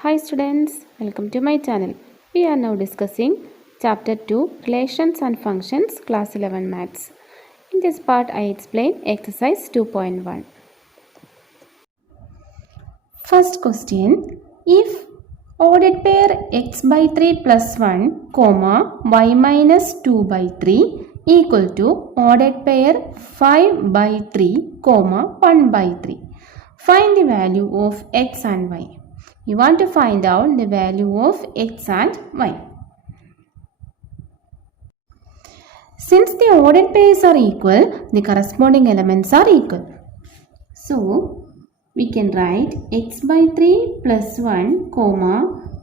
Hi students, welcome to my channel. We are now discussing chapter 2 Relations and Functions, class 11 maths. In this part I explain exercise 2.1. First question, if ordered pair x by 3 plus 1 comma y minus 2 by 3 equal to ordered pair 5 by 3 comma 1 by 3. Find the value of x and y. You want to find out the value of x and y. Since the ordered pairs are equal, the corresponding elements are equal. So, we can write x by 3 plus 1 comma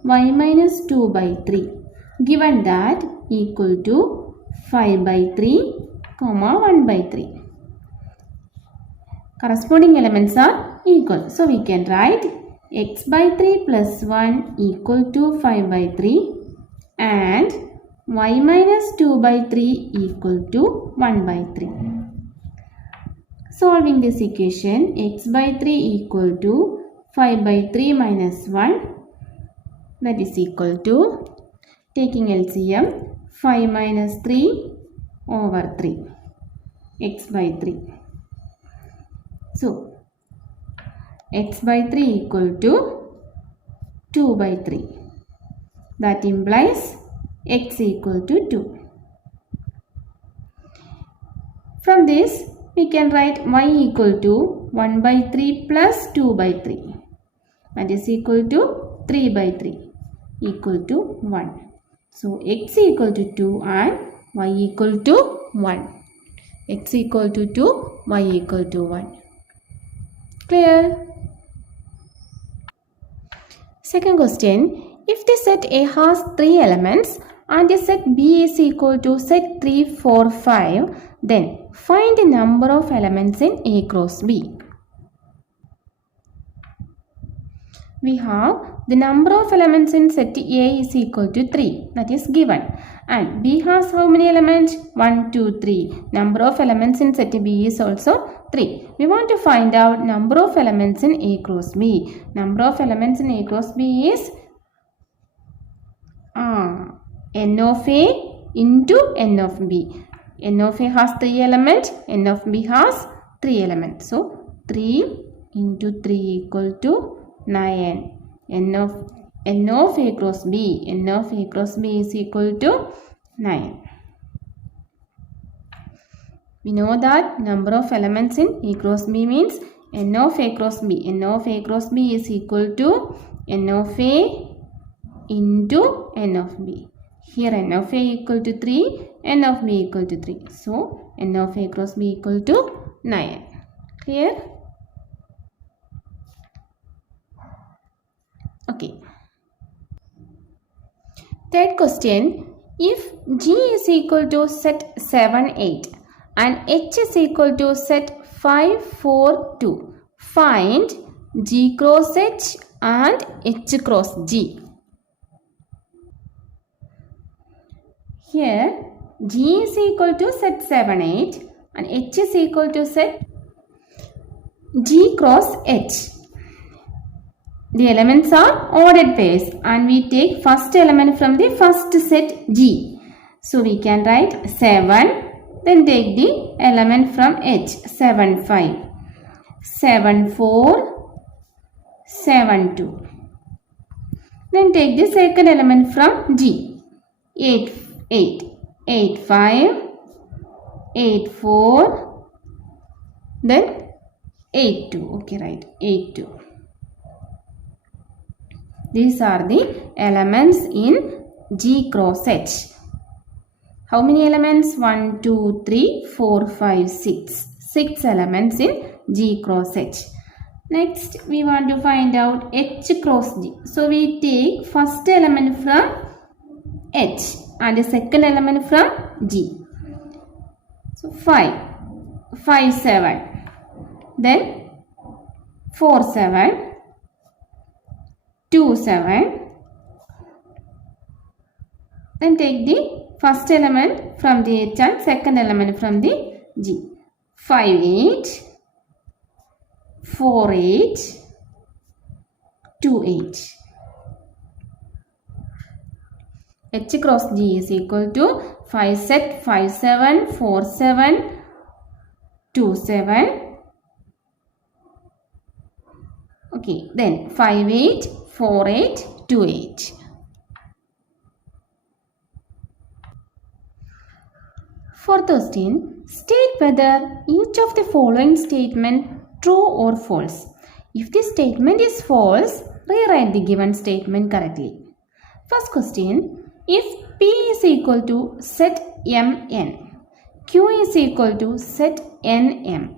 y minus 2 by 3. Given that equal to 5 by 3 comma 1 by 3. Corresponding elements are equal. So, we can write x by 3 plus 1 equal to 5 by 3 and y minus 2 by 3 equal to 1 by 3. Solving this equation, x by 3 equal to 5 by 3 minus 1, that is equal to, taking LCM, 5 minus 3 over 3, x by 3. So, x by 3 equal to 2 by 3. That implies x equal to 2. From this, we can write y equal to 1 by 3 plus 2 by 3. That is equal to 3 by 3 equal to 1. So, x equal to 2 and y equal to 1. X equal to 2, y equal to 1. Clear? Second question, if the set A has 3 elements and the set B is equal to set 3, 4, 5, then find the number of elements in A cross B. We have the number of elements in set A is equal to 3, that is given. And B has how many elements? 1, 2, 3. Number of elements in set B is also 3. We want to find out number of elements in A cross B. Number of elements in A cross B is n of A into n of B. N of A has 3 elements, n of B has 3 elements. So, 3 into 3 equal to 9. N of A cross B. N of A cross B is equal to 9. We know that number of elements in A cross B means n of A cross B. N of A cross B is equal to n of A into n of B. Here n of A equal to 3, n of B equal to 3. So, n of A cross B equal to 9. Clear? Okay. Third question, if G is equal to set 7, 8 and H is equal to set 5, 4, 2, find G cross H and H cross G. Here G is equal to set 7, 8 and H is equal to set G cross H. The elements are ordered pairs and we take first element from the first set G. So we can write 7, then take the element from H, 7, 5, 7, 4, 7, 2. Then take the second element from G, 8, 8, 8, 5, 8, 4, then 8, 2. Okay, right, 8, 2. These are the elements in G cross H. How many elements? 1, 2, 3, 4, 5, 6. 6 elements in G cross H. Next, we want to find out H cross G. So, we take first element from H and the second element from G. So, 5, 5, 7. Then, 4, 7. 2, 7. Then take the first element from the H and second element from the G. 5, 8, 4, 8, 2, 8. H cross G is equal to 5 set 5 7 4 7 2 7. Okay, then 5 8 4 8 2 8. Fourth question, state whether each of the following statement true or false. If the statement is false, rewrite the given statement correctly. First question, if P is equal to set Mn, Q is equal to set Nm,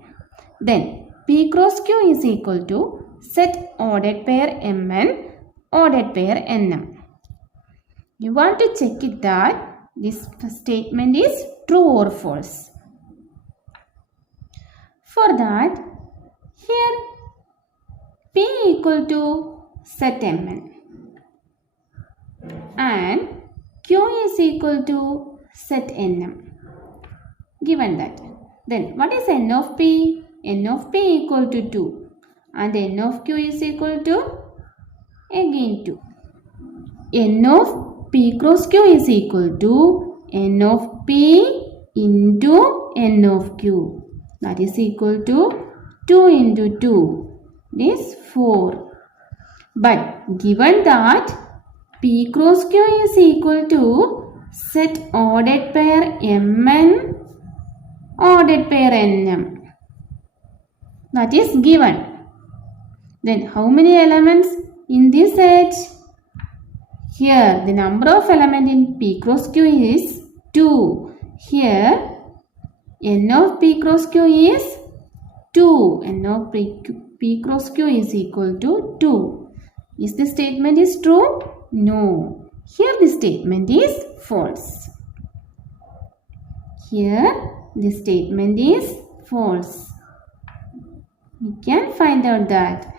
then P cross Q is equal to set ordered pair Mn, ordered pair Nm. You want to check it that this statement is true or false. For that, here P equal to set Mn and Q is equal to set Nm. Given that, then what is N of P? N of P equal to 2 and N of Q is equal to again 2. N of P cross Q is equal to N of P into N of Q. That is equal to 2 into 2 is 4. But given that P cross Q is equal to set ordered pair Mn, ordered pair Nm. That is given. Then how many elements in this set? Here the number of elements in P cross Q is 2. Here N of P cross Q is 2. N of P cross Q is equal to 2. Is the statement is true? No. Here the statement is false. Here the statement is false. We can find out that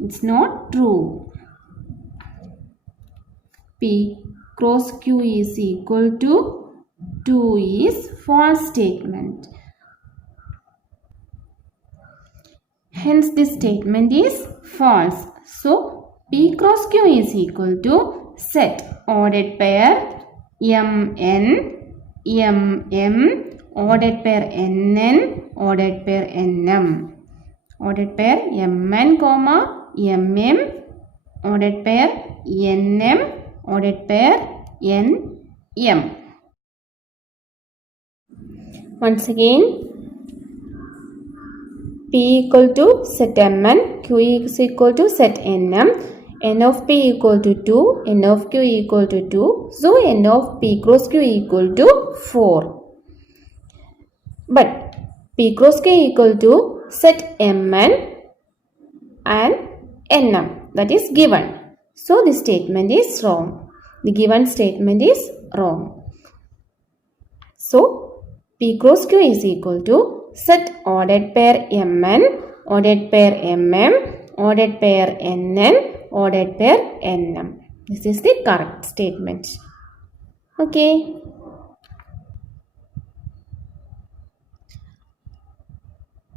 it's not true. P cross Q is equal to 2 is false statement. Hence this statement is false. So P cross Q is equal to set ordered pair Mn, Mm, ordered pair Nn, ordered pair Nm. Ordered pair Mn, Mm, ordered pair Nm, ordered pair Nm. Once again, P equal to set Mn, Q is equal to set Nm, N of P equal to 2, N of Q equal to 2, so N of P cross Q equal to 4. But P cross Q equal to set Mn and Nm, that is given. So this statement is wrong. The given statement is wrong. So P cross Q is equal to set ordered pair Mn, ordered pair Mm, ordered pair Nn, ordered pair Nm. This is the correct statement. Okay.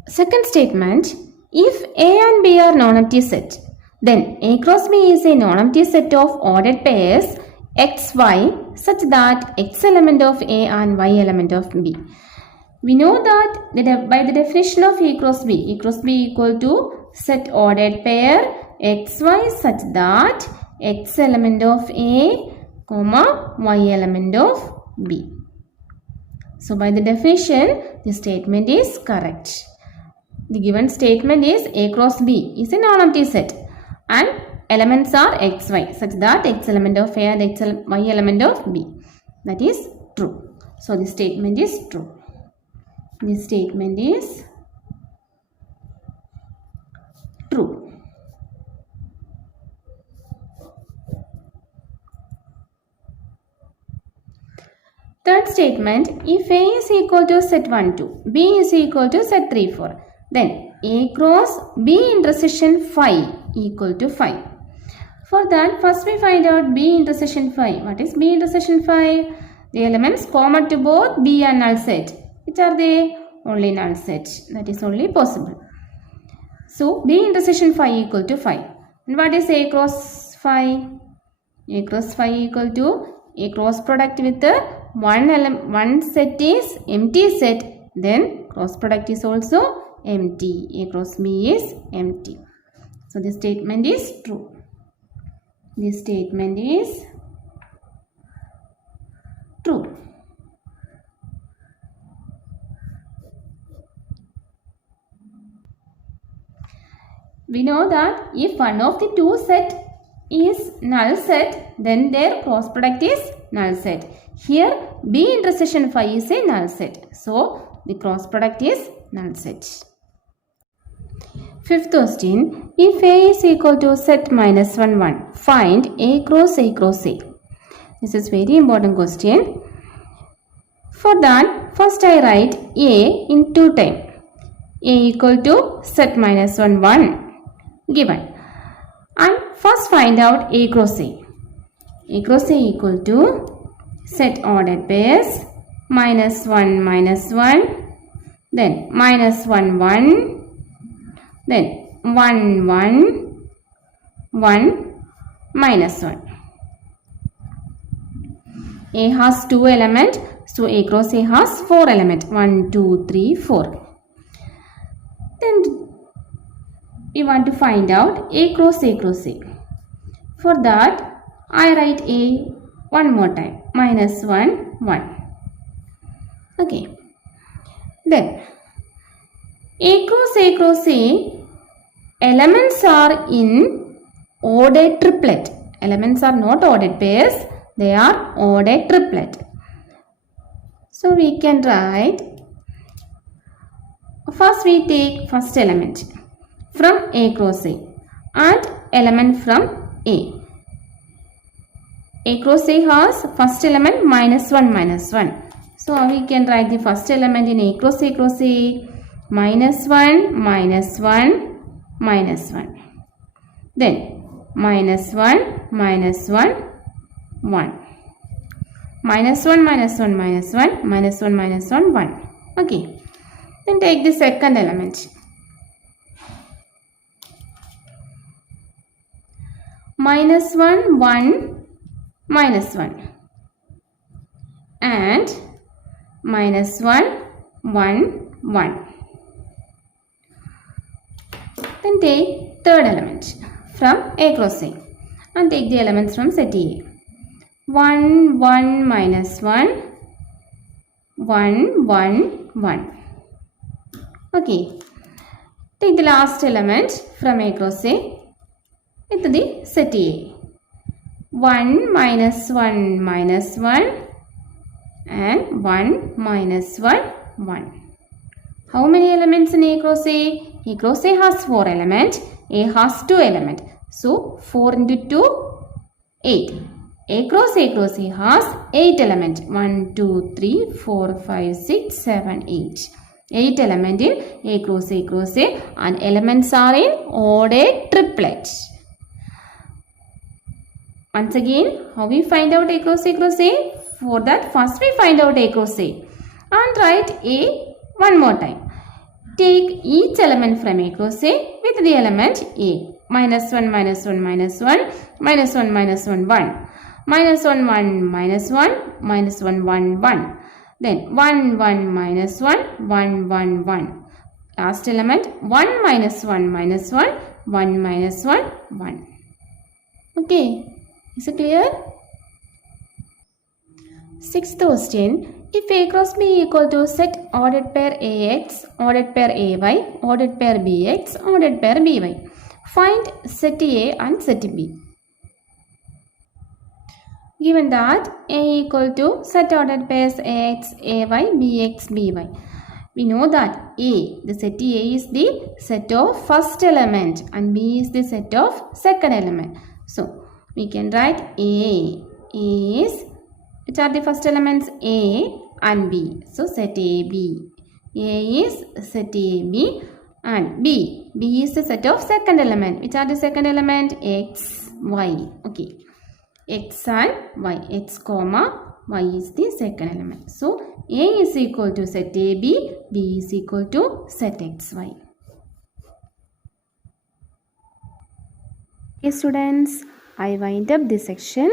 Second statement, if A and B are non-empty set, then A cross B is a non-empty set of ordered pairs x, y such that x element of A and y element of B. We know that by the definition of A cross B equal to set ordered pair x, y such that x element of A, y element of B. So by the definition, the statement is correct. The given statement is A cross B is a non-empty set and elements are x, y such that x element of A and y element of B. That is true. So the statement is true. This statement is true. Third statement, if A is equal to set 1, 2, B is equal to set 3, 4, then A cross B intersection phi equal to phi. For that, first we find out B intersection phi. What is B intersection phi? The elements common to both B and null set. Which are they? Only null set. That is only possible. So, B intersection phi equal to phi. And what is A cross phi? A cross phi equal to a cross product with one set is empty set, then cross product is also empty. A cross B is empty. So this statement is true. This statement is true. We know that if one of the two set is null set, then their cross product is null set. Here B intersection phi is a null set. So the cross product is null set. Fifth question. If A is equal to set minus 1, 1, find A cross A cross A. This is very important question. For that, first I write A in 2 times. A equal to set minus 1, 1 given. And first find out A cross A. A cross A equal to set ordered pairs minus 1, then minus 1, 1, then 1, 1, 1, minus 1. A has 2 elements, so A cross A has 4 elements. 1, 2, 3, 4. Then we want to find out A cross A cross A. For that, I write A one more time. Minus 1, 1. Okay. Then, A cross A, elements are in ordered triplet. Elements are not ordered pairs. They are ordered triplet. So, we can write, first we take first element from A cross A and element from A. A cross A has first element minus 1, minus 1. So, we can write the first element in A cross A, minus 1, minus 1, minus 1. Then, minus 1, minus 1, 1. Minus 1, minus 1, minus 1, minus 1, minus 1, 1. Okay. Then take the second element. Minus 1, 1, minus 1. And minus 1, 1, 1. Then take third element from A cross A and take the elements from set A. 1, 1, minus 1, 1, 1, 1. Okay. Take the last element from A cross A into the set A. 1, minus 1, minus 1 and 1, minus 1, 1. How many elements in A cross A? A cross A has 4 elements. A has 2 elements. So, 4 into 2, 8. A cross A has 8 elements. 1, 2, 3, 4, 5, 6, 7, 8. 8 elements in A cross A and elements are in ordered triplet. Once again, how we find out A cross A? For that, first we find out A cross A and write A one more time. Take each element from A cross A with the element A. Minus 1, minus 1, minus 1, minus 1, minus 1, 1. Minus 1, 1, minus 1, minus 1, 1, 1. Then 1, 1, minus 1, 1, 1, 1. Last element 1, minus 1, minus 1, 1, minus 1, 1. Okay. Is it clear? Sixth question. If A cross B equal to set ordered pair AX, ordered pair AY, ordered pair BX, ordered pair BY. Find set A and set B. Given that A equal to set ordered pairs AX, AY, BX, BY. We know that A, the set A is the set of first element and B is the set of second element. So, we can write A is, which are the first elements? A and B. So, set AB. A is set AB and B. B is the set of second element. Which are the second element? X, Y. Okay. X and Y. X comma Y is the second element. So, A is equal to set AB. B is equal to set XY. Okay, students. I wind up this section.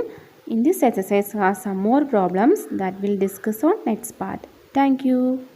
In this exercise, have some more problems that we'll discuss on next part. Thank you.